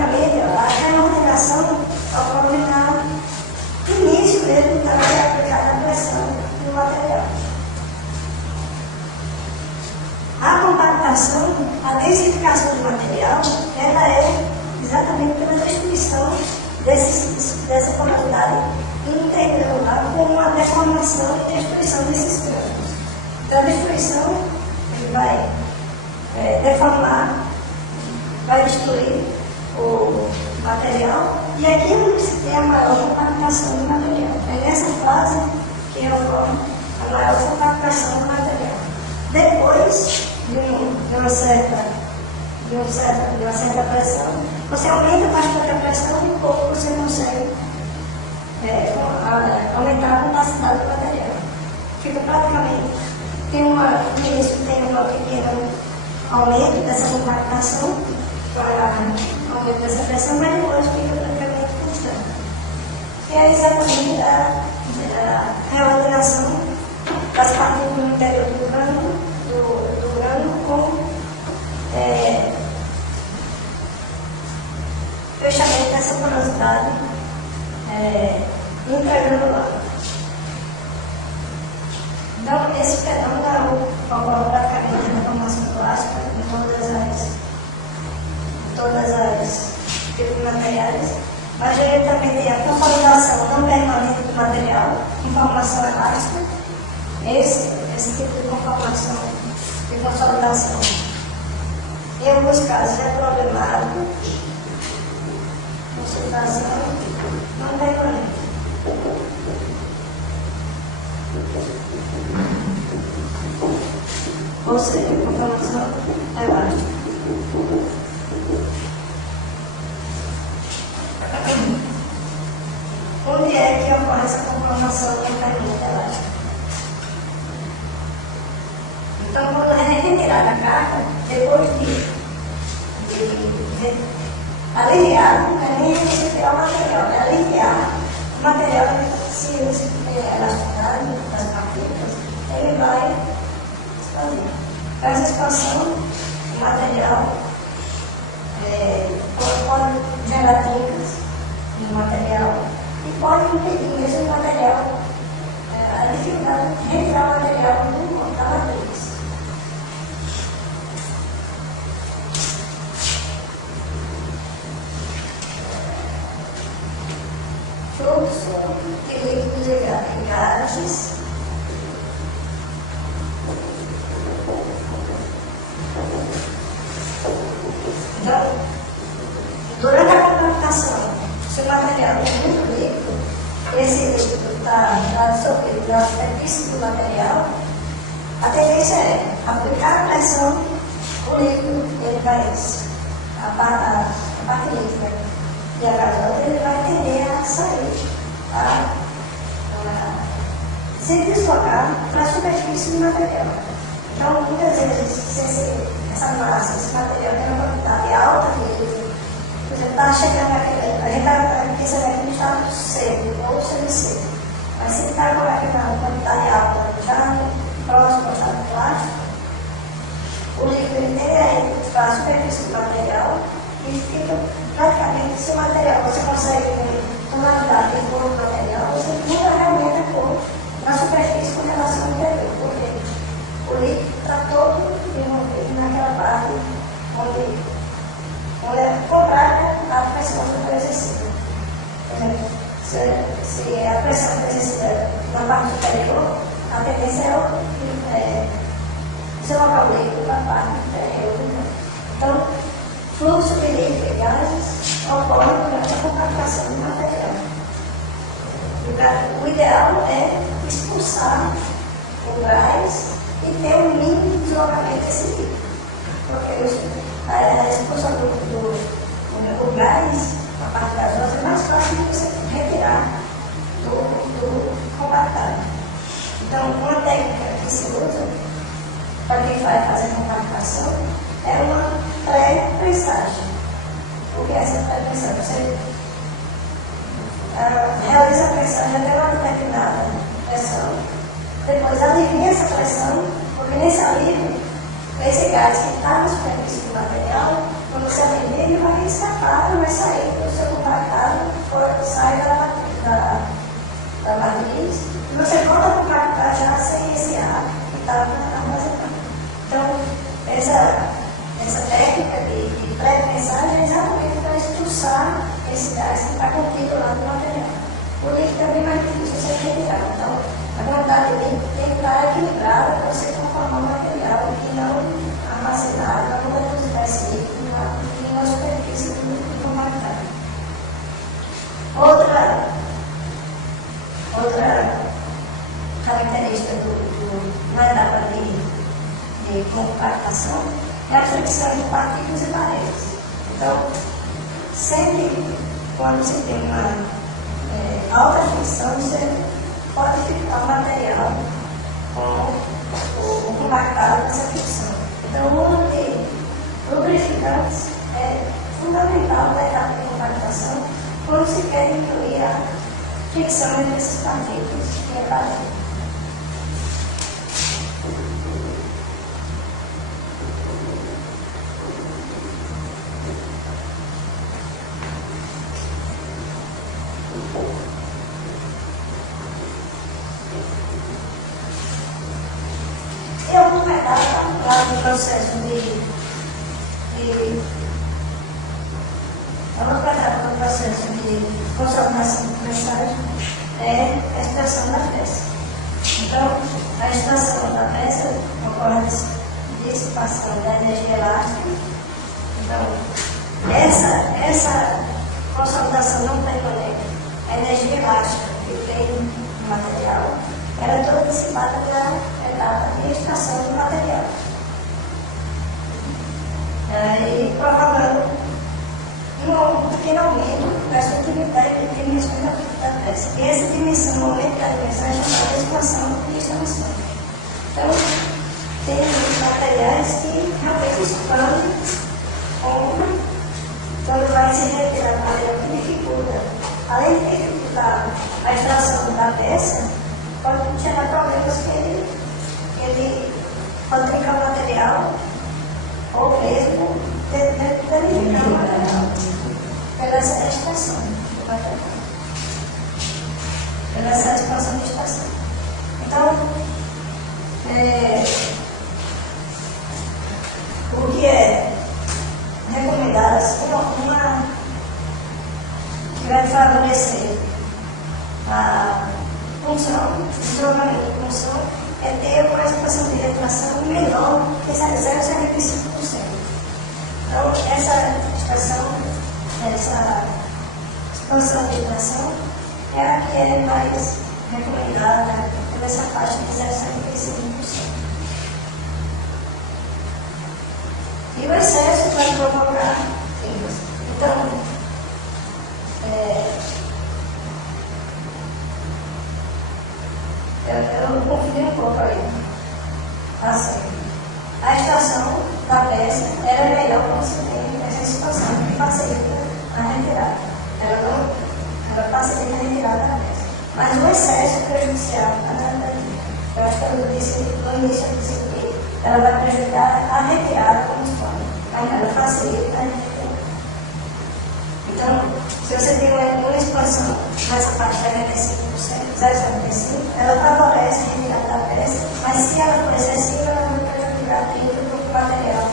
praticamente, a reordenação ocorre no início mesmo da aplicada a pressão do material. A compactação, a densificação do material, ela é exatamente pela destruição dessa polaridade intergranular com a deformação e destruição desses campos. Então, a destruição ele vai deformar, vai destruir o material e aqui é onde se tem a maior compactação do material. É nessa fase que ocorre a maior compactação do material. Depois de uma certa pressão, você aumenta bastante a pressão e um pouco você consegue aumentar a capacidade do material. Fica praticamente, no início tem um pequeno aumento dessa compactação, aumento dessa pressão, mas depois fica praticamente constante. E é exatamente a reordenação das partículas no interior do grano com fechamento dessa porosidade intragranular. Então, esse fenômeno ocorre praticamente na formação plástica em todas as tipos de materiais, mas ele também tem a consolidação não permanente do material em formação elástica. Esse tipo de conformação de consolidação, em alguns casos, é problemático. Consolidação não permanente. Ou seja, conformação elástica. Onde é que ocorre essa conformação mecânica elástica? Então, quando é retirada a carga, depois de aliviar, não é nem você tirar o material, é aliviar o material, se tem elasticidade das partículas, ele vai expandir. Essa expansão do material pode gerar tintas no material e pode impedir mesmo o material, a dificuldade de retirar o material da matriz. Fluxo de líquidos e gases. Então, durante a compactação, se o material é muito líquido, esse líquido está absorvido na superfície do material, a tendência é aplicar a pressão, o líquido, ele vai, a parte líquida e a gasosa, ele vai tender a sair, se deslocar para a superfície do material. Então, muitas vezes, essa massa, esse material tem uma quantidade alta de líquido, por exemplo, está chegando a gente está pensando aqui no estado seco ou semi-seco, mas se está com aquela quantidade alta, já próximo ao estado plástico, o líquido tende a ir para a superfície do material e fica praticamente, se o material você consegue ter tonalidade de cor do material, você muda realmente a cor na superfície com relação ao interior, porque o líquido está todo envolvido naquela parte onde é cobrada a pressão que foi exercida. Por exemplo, se a pressão foi exercida na parte superior, a tendência é deslocar o líquido para a parte inferior. Então, fluxo de líquido e gases ocorre durante a compactação do material. O ideal é expulsar o gás e ter um mínimo de deslocamento desse líquido. Porque a expulsão do gás, a parte gasosa, é mais fácil de você retirar do compactado. Então, uma técnica que se usa para quem vai fazer compactação é uma pré-pressagem. O que é essa pré-pressagem? Você realiza a pressagem até uma determinada pressão, depois alivia essa pressão, porque nesse alívio, esse gás que está na superfície do material, quando você atender, ele vai escapar, vai sair do seu compactado, sai da matriz, e você volta a compactar já sem esse ar que estava armazenado. Então, essa técnica de pré-mensagem é exatamente para expulsar esse gás que está contido lá no material. O líquido é bem mais difícil de ser retirado. Então, a quantidade de líquido tem que estar equilibrada para você conformar o material e não armazenar, não depositar esse líquido na superfície do compactado. Outra característica na etapa de compactação é a fricção de partículas e paredes. Então, sempre quando você tem uma alta fricção, você pode ficar o material com o compactado nessa fricção. Então, o uso de lubrificantes é fundamental na etapa de compactação quando se quer incluir a fricção entre essas partículas que é parede. Eu vou pegar lá no processo de consolidação de mensagem é a extração da peça. Então, a extração da peça ocorre de dissipação da energia elástica. Então, essa consolidação não permanente, a energia elástica que tem no material, ela é toda dissipada pela etapa de extração do material. E provocando um pequeno aumento da subtilidade de dimensões da peça. E essa dimensão, o aumento da dimensão é chamada de expansão e expansão. Então, tem materiais que realmente expandem quando vai se retirar o material que dificulta. Além de dificultar a extração da peça, pode gerar problemas que ele pode trincar o material ou mesmo delimitar o material pela essa extração do material, pela essa expansão de extração. Então, o que é recomendado assim, uma que vai favorecer a função, o desenvolvimento de função, é ter uma expansão de retração menor que 0,75%. Então, essa extração, essa expansão de retração é a que é mais recomendada nessa faixa de 0,75%. E o excesso vai provocar filas. Então, eu confundi um pouco aí. Assim, a extração da peça era melhor quando você tem essa situação que facilita a retirada. Ela facilita a retirada da peça. Mas o excesso prejudicial, eu acho que eu disse no início, eu disse que ela vai prejudicar a retirada como se fala. Aí ela facilita a retirada. Então, se você tem uma expansão nessa parte de 0,75%, ela favorece a retirada da peça, mas se ela for excessiva, ela vai prejudicar aquilo do material.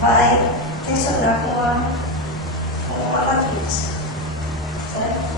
Vai tensionar com a matriz. Certo?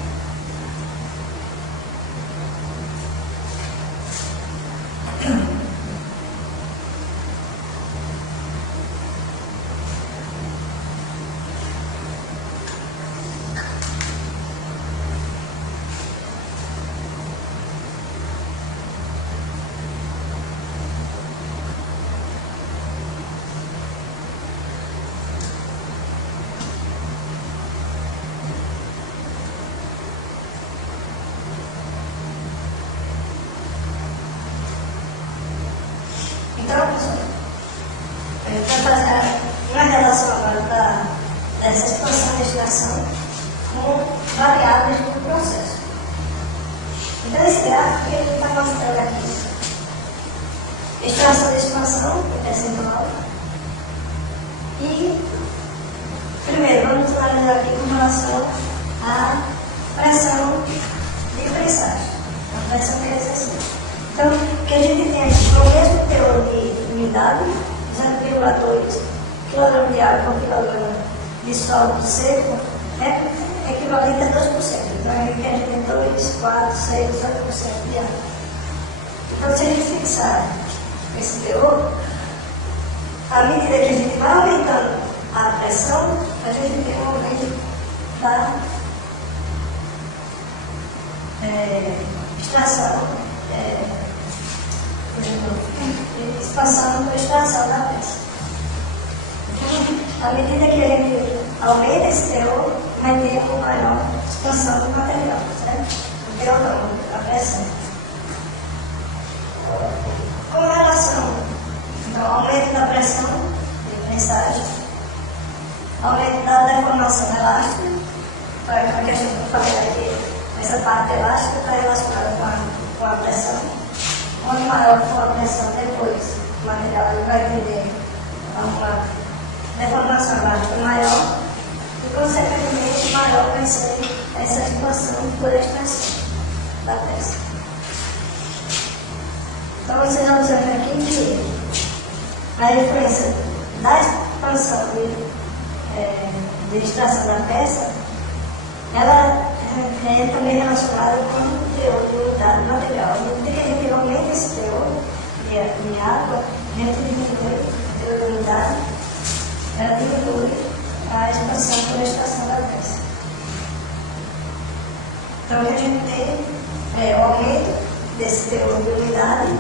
Então, para fazer uma relação agora dessa expansão de extração com variáveis do processo. Então, esse gráfico que ele está mostrando aqui, extração de expansão, que é percentual, e Primeiro, vamos analisar aqui com relação à pressão de pressagem. A pressão que é exercício. Então, o que a gente tem aqui é o mesmo teor de umidade, 0,2 kg de água por quilograma de solo seco, é equivalente a 2%. Então, aqui a gente tem 2, 4, 6, 8% de água. Então, se a gente fixar esse teor, à medida que a gente vai aumentando a pressão, a gente tem um aumento da extração, expansão ou extração da peça. Então, à medida que a gente aumenta esse teor, vai ter uma maior expansão do material, certo? O teor não, a pressão. Com relação ao aumento da pressão de pressagem, aumento da deformação elástica, para que a gente falei aqui, essa parte elástica está relacionada com a pressão. Quanto maior for a pressão depois, o material vai tender a uma deformação elástica maior e, consequentemente, maior vai ser essa expansão por extensão da peça. Então, vocês observam aqui que a influência da expansão de extração da peça, ela é também relacionada com o teor de umidade do material. À medida que a gente aumenta esse teor de água, a gente diminui o teor de umidade, ela diminui a expansão por extração da peça. Então, o que a gente tem é o aumento desse teor de umidade,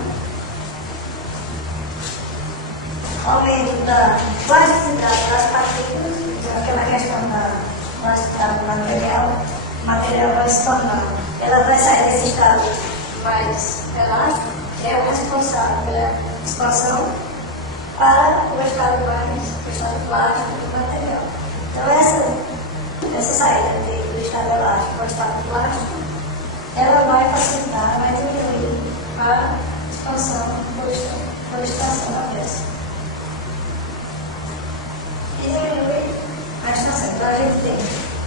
aumento da plasticidade das partículas, então aquela questão da plasticidade do material, o material vai se tornar, ela vai sair desse estado mais elástico, que é o responsável pela expansão, para o estado plástico do material. Então essa saída do estado elástico para o estado plástico, ela vai facilitar, vai diminuir a expansão por extração da peça. E diminui a extração. Então a gente tem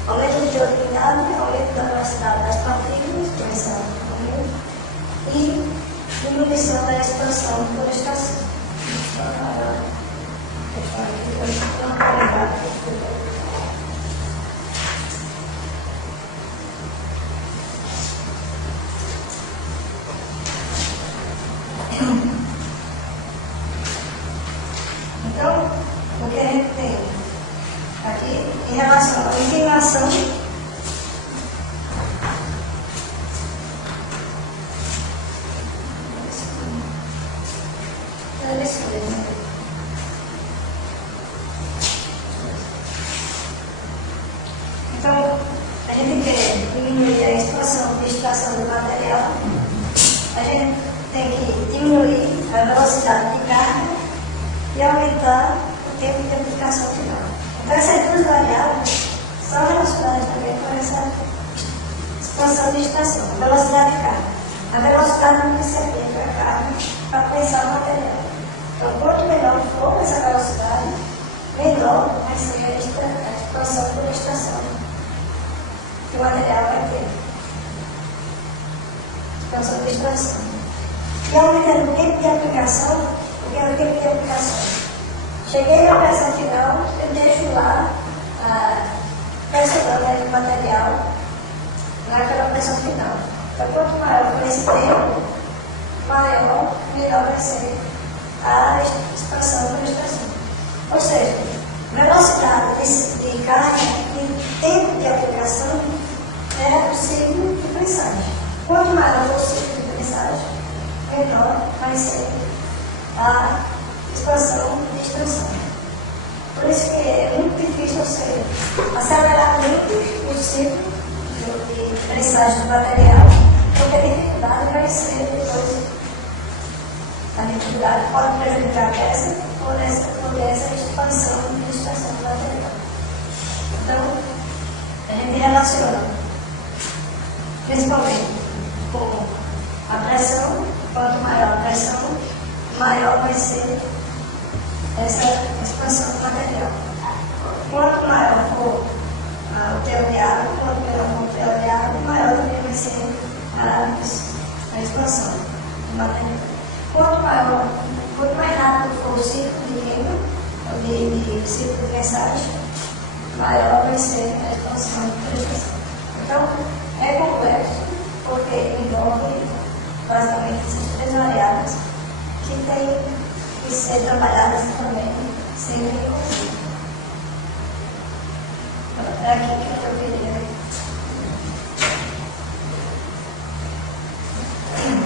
aumento do teor de umidade, aumento da velocidade das partículas, pressão, e diminuição da expansão por extração. Então, o que a gente tem aqui em relação à inclinação então, a gente quer diminuir a expansão de extração do material, a gente tem que diminuir a velocidade de carga e aumentar o tempo de aplicação final. Então, essas duas variáveis são relacionadas também com essa expansão de extração, a velocidade de carga. A velocidade não se aplica à carga para prensar o material. Então, quanto menor for essa velocidade, menor vai ser a expansão por extração que o material vai ter. Expansão por extração. E aumentando o tempo de aplicação, porque é o tempo de aplicação. Cheguei à pressão final, eu deixo lá pressionando o material naquela pressão final. Então, quanto maior for esse tempo, menor vai ser a expansão por extração. Ou seja, velocidade de carga e tempo de aplicação é o ciclo de prensagem. Quanto maior for o ciclo de prensagem, menor vai ser a expansão e extração. Por isso que é muito difícil você acelerar muito o ciclo de prensagem do material, porque a dificuldade vai ser depois. A dificuldade pode prejudicar a peça por essa expansão e extração do material. Então, a gente relaciona principalmente com a pressão. Quanto maior a pressão, maior vai ser essa expansão do material. quanto maior for o teor de água, quanto menor for o teor de água, maior também vai ser a expansão do material. Quanto mais rápido for o ciclo de queima, de ciclo de mensagem, maior vai ser a expansão da pressão. Então, é complexo, porque envolve basicamente essas três variáveis que têm que ser trabalhadas também sem nenhum. É aqui que eu queria.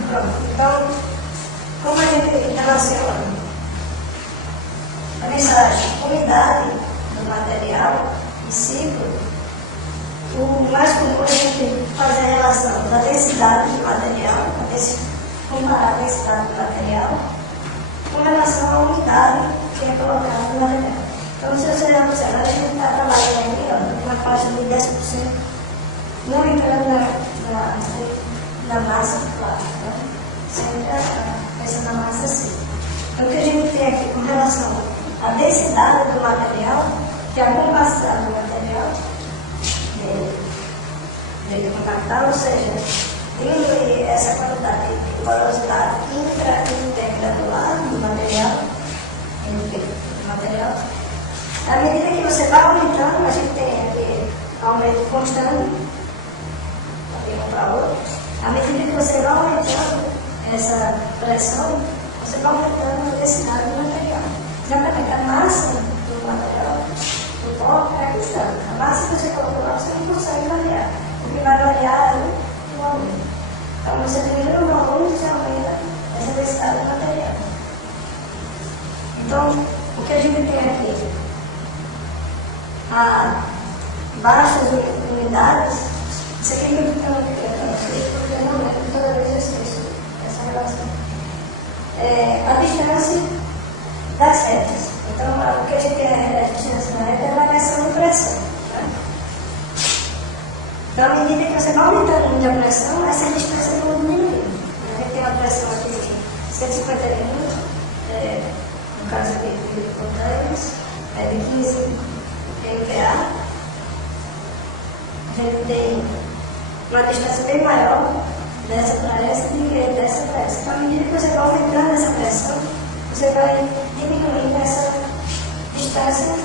Pronto. Então, como a gente relaciona a mensagem, umidade do material e ciclo, o mais comum é a gente fazer a relação da densidade do material, comparar a densidade do material com relação à umidade que é colocada no material. Então, se você observar, a gente está trabalhando aqui, ó, na faixa de 10%, não entrando na massa plástica, né? Sempre essa na massa assim. Então, o que a gente tem aqui com relação à densidade do material, que é a compacidade do material, dele compactar, ou seja, diminuir essa quantidade de porosidade intragranular do material, à medida que você vai aumentando, a gente tem aqui aumento constante, de um para outro. À medida que você vai aumentando essa pressão, você vai aumentando a densidade do material. Exatamente, a massa do material, do pó, é a questão. A massa que você colocou lá, você não consegue variar. O que vai variar é o aumento. Então, você diminui o volume, você aumenta essa densidade do material. Então, o que a gente tem aqui? Baixas unidades, isso aqui que eu estou falando aqui para vocês, porque não é toda vez eu esqueço essa relação. A distância das retas. Então, o que a gente tem a distância na reta é a variação de pressão. Né? Então, à medida que você vai aumentando muito a pressão, essa distância vai diminuindo. A gente tem uma pressão aqui de 150 milímetros, no caso aqui de containers, é de 15 MPa. A gente tem uma distância bem maior dessa para essa do que dessa para essa. Então, à medida que você vai aumentando essa pressão, você vai diminuindo essa distância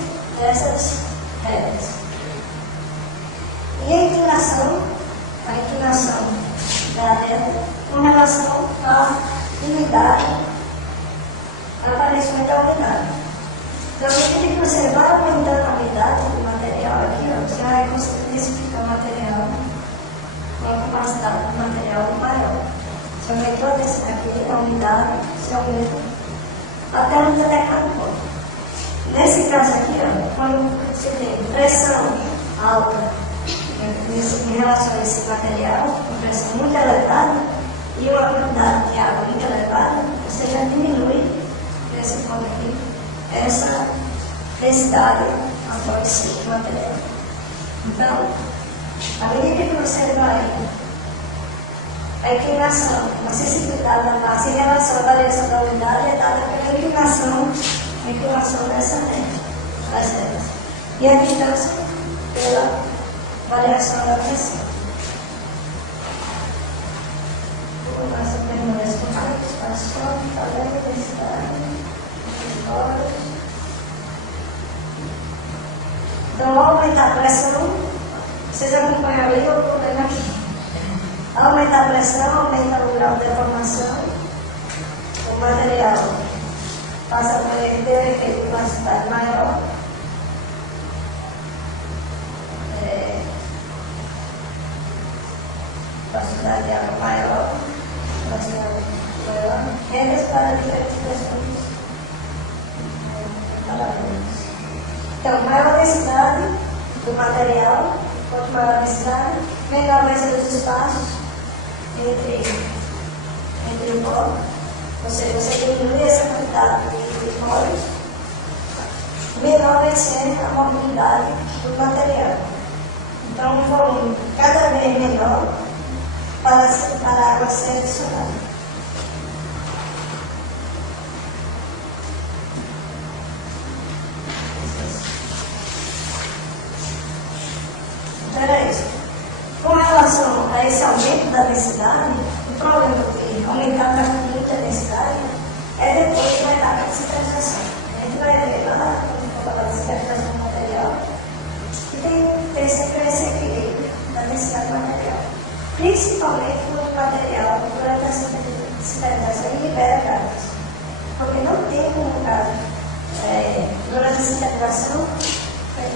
dessas retas. E a inclinação da reta com relação à unidade, à variação da unidade. Então, à medida que você vai aumentando a unidade do material aqui, ó, você vai conseguir densificar o material com a capacidade do material maior. Você aumentou a densidade aqui, a unidade, você aumenta até não detectar um pouco. Nesse caso aqui, ó, quando você tem pressão alta em relação a esse material, uma pressão muito elevada e uma quantidade de água muito elevada, você já diminui nesse ponto aqui essa densidade após o material. Então, à medida que você vai, a inclinação, a sensibilidade da massa em relação à variação da unidade é dada pela inclinação dessa reta, das retas. E a distância pela variação da pressão. A massa permanece constante, expansão, tamanho, densidade. Então, ao aumentar a pressão, vocês acompanham ali, eu estou vendo aqui. Ao aumentar a pressão, aumenta o grau de deformação, o material passa por ele ter um efeito de velocidade maior. Velocidade de água maior, redes para diferentes pressões. Então, maior densidade do material, quanto maior a densidade, menor vai ser os espaços entre o pó. Ou seja, você diminui essa quantidade de poros, menor vai ser a mobilidade do material. Então, um volume cada vez menor para a água ser adicionada. Então era isso. Com relação a esse aumento da densidade, o problema de aumentar muito a densidade é depois que vai dar a cicatrização. A gente vai ver lá, quando for falar de cicatrização do material, que tem sempre esse equilíbrio da densidade do material. Principalmente quando o material, durante a cicatrização, ele libera gases. Porque não tem como caso, durante a cicatrização,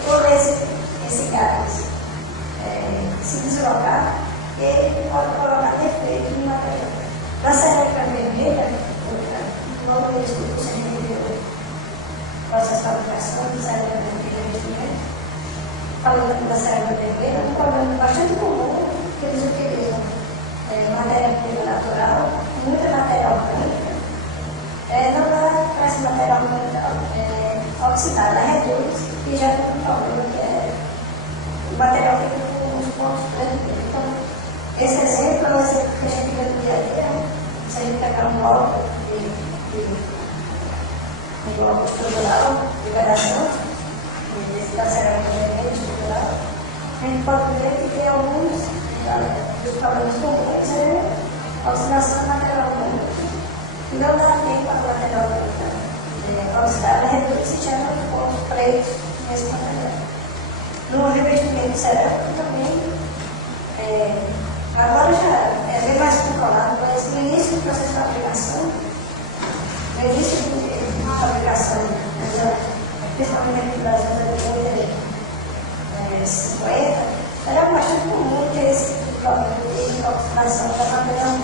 todo esse gás se deslocar, ele pode colocar defeito no material. Na cerâmica vermelha, logo no estudo que a gente viu o processo de fabricação de cerâmica vermelha, falando da cerâmica vermelha, é um problema bastante comum que eles utilizam matéria-prima natural, muita matéria orgânica, não dá para esse material oxidado, ela reduz e já tem um problema que é o material fica com os pontos pretos. Então, esse exemplo é um exemplo que a gente vê no dia a dia. Se a gente pegar um bloco estrutural de vedação, da cerâmica vermelha estrutural, a gente pode ver que tem alguns dos problemas comuns, a oxidação do material orgânico. E não dá tempo para o material orgânico oxidado, reduz e gera os pontos pretos nesse material. No revestimento cerâmico também, agora já é bem mais controlado, mas no início do processo de fabricação, no início de fabricação, principalmente aqui no Brasil, da 50, era bastante comum ter esse problema de oxidação da matéria.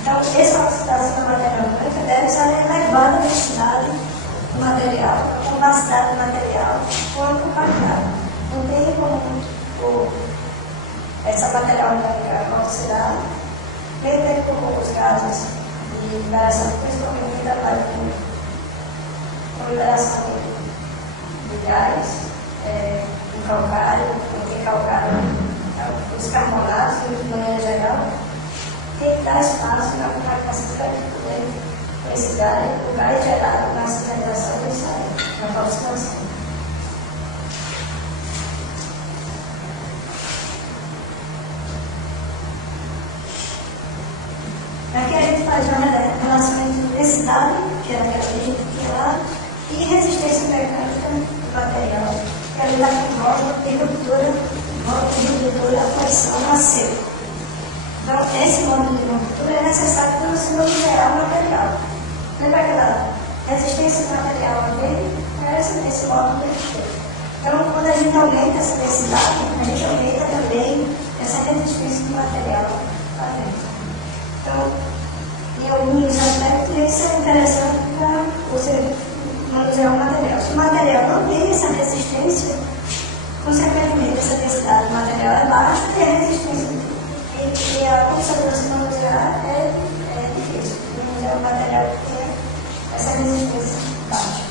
Então, essa oxidação da matéria orgânica deve ser elevada a densidade do material, a capacidade do material, quanto a qualidade. Não tem como essa matéria orgânica oxidar, nem tem como os gases de liberação, principalmente da parte com liberação de gás, em calcário, em calcário, os carbonatos, de maneira geral, tem que dar espaço para que esse gás, o gás gerado na cicatrização e sai na oxidação. Aqui a gente faz uma relação entre densidade, que era aquela que a gente tinha lá, e resistência mecânica do material, que ali dá com volta e ruptura a posição na seco. Então, esse módulo de ruptura é necessário para você numerar o material. Lembra aquela resistência do material ali? É esse módulo de ruptura. Então, quando a gente aumenta essa densidade, a gente aumenta também essa resistência do material lá dentro. Então, em alguns aspectos, isso é interessante para você manusear o material. Se o material não tem essa resistência, consequentemente, essa densidade do material é baixa e a resistência e a condição de você manusear é difícil. Manusear um material que tem essa resistência baixa.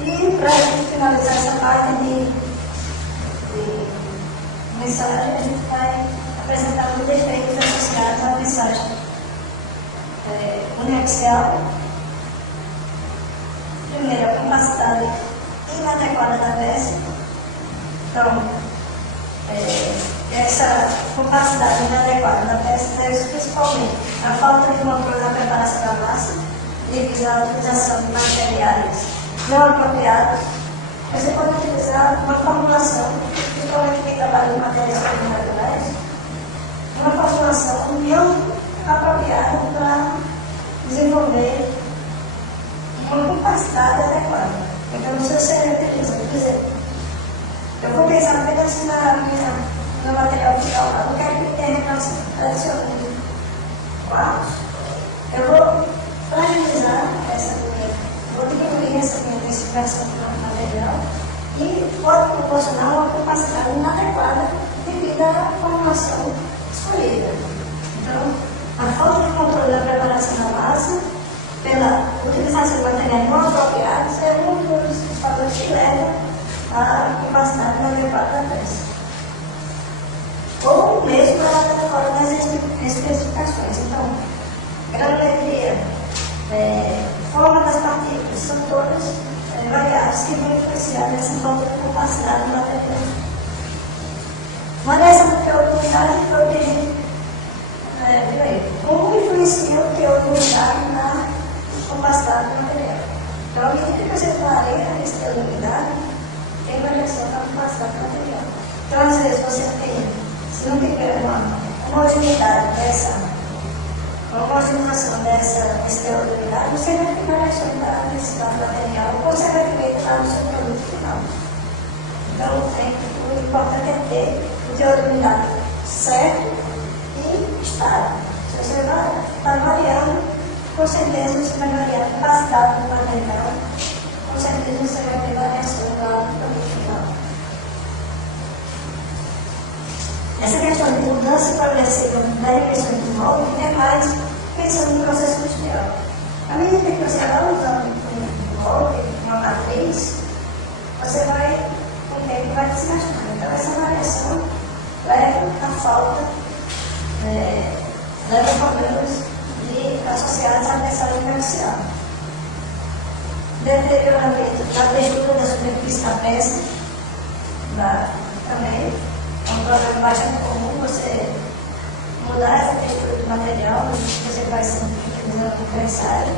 E para finalizar essa parte de mensagem, a gente vai apresentar os defeitos associados à mensagem uniaxial. Primeiro, a capacidade inadequada da peça. Então, essa capacidade inadequada da peça deve principalmente a falta de controle da preparação da massa, devido à utilização de materiais não apropriados. Você pode utilizar uma formulação, principalmente quem trabalha em matérias naturais, uma formulação não apropriada para desenvolver uma capacidade adequada. Então, se você utiliza, por exemplo, eu vou pensar apenas no material final, não quero que tenha relação tradicional. Eu vou fragilizar vou diminuir essa minha densificação do material e pode proporcionar uma capacidade inadequada devido à formulação escolhida. Então, a falta de controle da preparação da massa, pela utilização de materiais não apropriados, é um dos fatores que leva à capacidade inadequada da peça. Ou mesmo ela está fora das especificações. Então, granulometria Forma das partículas são todas variáveis que vão influenciar nessa falta de capacidade do material. Uma dessas oportunidades foi o que a gente viu aí. Como influencia o teor de umidade na capacidade do material? Então, à medida que você varia esse teor de umidade, tem variação na capacidade do material. Então, às vezes, você tem, se não tiver uma homogeneidade uma homogeneização desse teor de umidade, você vai ter variação da densidade do material, ou você vai ver lá no seu produto final. Então, o importante é ter o teor de umidade certo e estável. Se você vai variando, com certeza você vai variar a capacidade do material, com certeza você vai ter variação lá no produto final. Essa questão de mudança progressiva da dimensão do molde é mais pensando no processo industrial. À medida que você vai usando um molde, uma matriz, você vai, com o tempo, vai desgastando. Então, essa variação leva à falta, leva a problemas associados à mensagem comercial. Deterioramento da textura da superfície da peça, também. É um problema bastante comum você mudar essa textura do material, você faz utilizando o prensagem.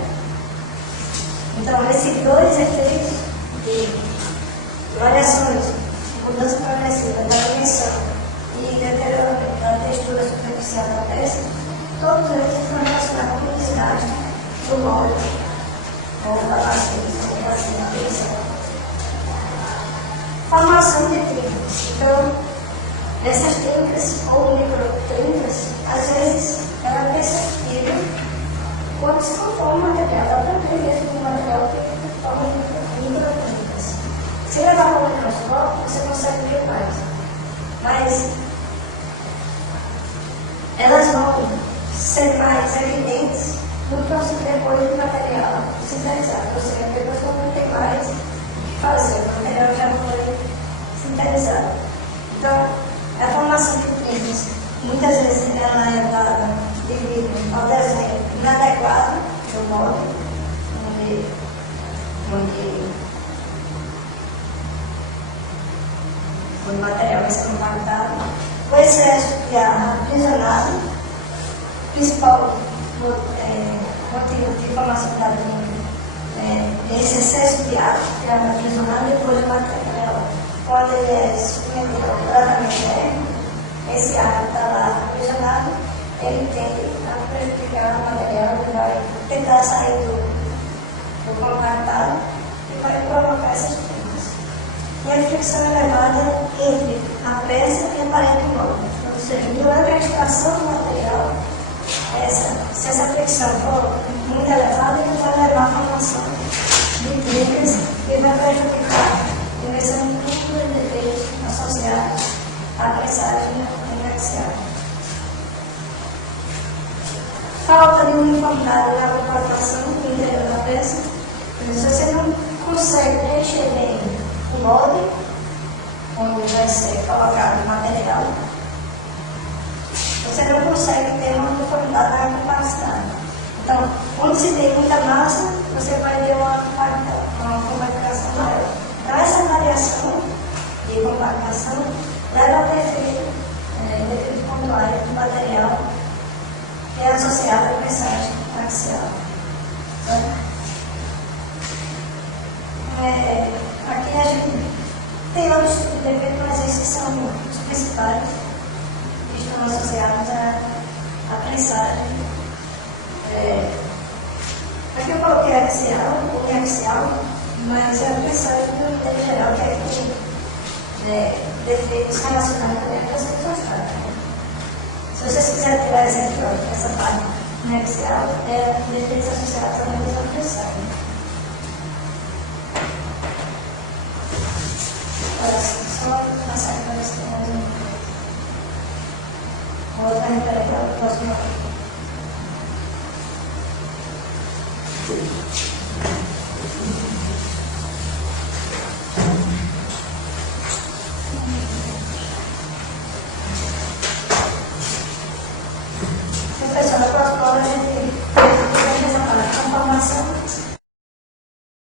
Então, esses dois efeitos de variações, mudança progressiva da dimensão e deterioramento da textura superficial da peça, todos eles estão relacionados com o desgaste do molde ou da matriz, ou da cicatrização. Formação de trincas. Então, essas trincas ou microtrincas, às vezes, ela é perceptível quando se compõe o material. Ela também mesmo um material que forma microtrincas. Se levar ao microscópio, você consegue ver mais. Mas elas vão ser mais evidentes no próximo depois do material sintetizado. Ou seja, depois quando não tem mais o que fazer, o material já foi sintetizado. Então, a formação de trincas, muitas vezes ela é dada devido ao desenho inadequado do molde, onde o material vai ser compactado, o excesso de ar aprisionado, principal motivo de formação da trinca, esse excesso de ar que é aprisionado depois do material. Quando ele é submetido ao tratamento térmico, esse ar que está lá aprisionado, ele tende a prejudicar o material, ele vai tentar sair do compactado e vai provocar essas trincas. E a fricção elevada entre a peça e a parede do molde. Ou seja, durante a extração do material, se essa fricção for muito elevada, ele vai levar a formação de trincas e vai prejudicar começando todos os defeitos associados à pressagem comercial. Falta de uniformidade na compactação do interior da peça. Se você não consegue preencher bem o molde, onde vai ser colocado o material, você não consegue ter uma uniformidade na compactação. Então, onde se tem muita massa, você vai ter uma compactação maior. Então, essa variação de compactação leva ao defeito pontuário do material que é associado à pressagem axial. Aqui a gente tem outros tipos de defeito, mas esses são os principais que estão associados à pressagem. Aqui eu coloquei axial, uniaxial, mas é a pressagem em geral que é defeitos relacionados também à pressão isostática. Se vocês quiserem tirar essa parte uniaxial, é defeitos associados à mesma pressão. Agora, só passar para ver se tem mais uma outra referência ao próximo aqui.